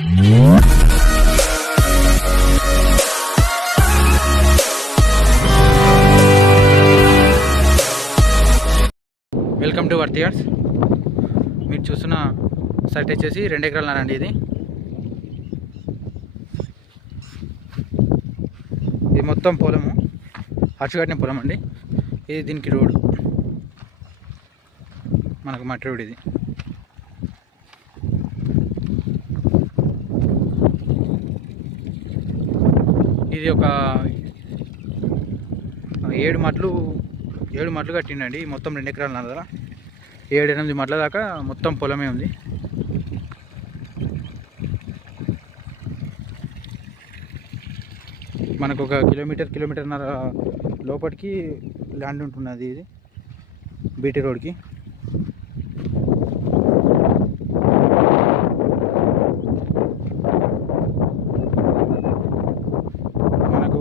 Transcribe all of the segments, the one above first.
Welcome to worth yards. మీరు చూస్తున్న site వచ్చేసి 2 ఎకరాలనండి. ఇది మొత్తం పొలము, అచ్చుకట్టిన పొలం అండి. ఇది దీనికి రోడ్డు, మనకు మట్టి రోడ్. ఇది ఒక 7 మట్లు కట్టిండండి. మొత్తం 2 ఎకరాలు నడదల 7-8 మట్ల దాకా మొత్తం పొలమే ఉంది. మనకు ఒక కిలోమీటర్న్నర లోపలికి ల్యాండ్ ఉంటున్నది. ఇది బీటీ రోడ్కి. మనకు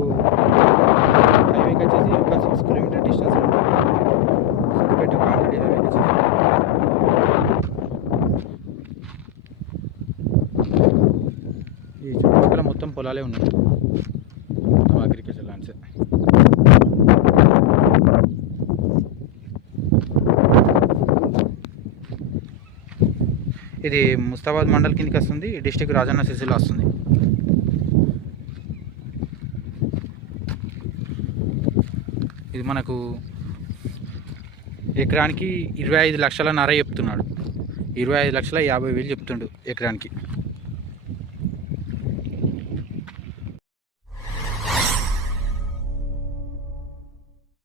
హైవేకి వచ్చేసి ఒక 6 కిలోమీటర్ డిస్టెన్స్ ఉంటుంది. ఈ చుట్టుపక్కల మొత్తం పొలాలే ఉన్నాయి, అగ్రికల్చర్ ల్యాండ్స్. ఇది ముస్తాబాద్ మండల్ కిందకి వస్తుంది, డిస్టిక్ రాజన్న సిరిసిల్ల వస్తుంది. ఇది మనకు ఎకరానికి 25 లక్షల నర చెప్తున్నాడు. 25,50,000 చెప్తుండు ఎకరానికి.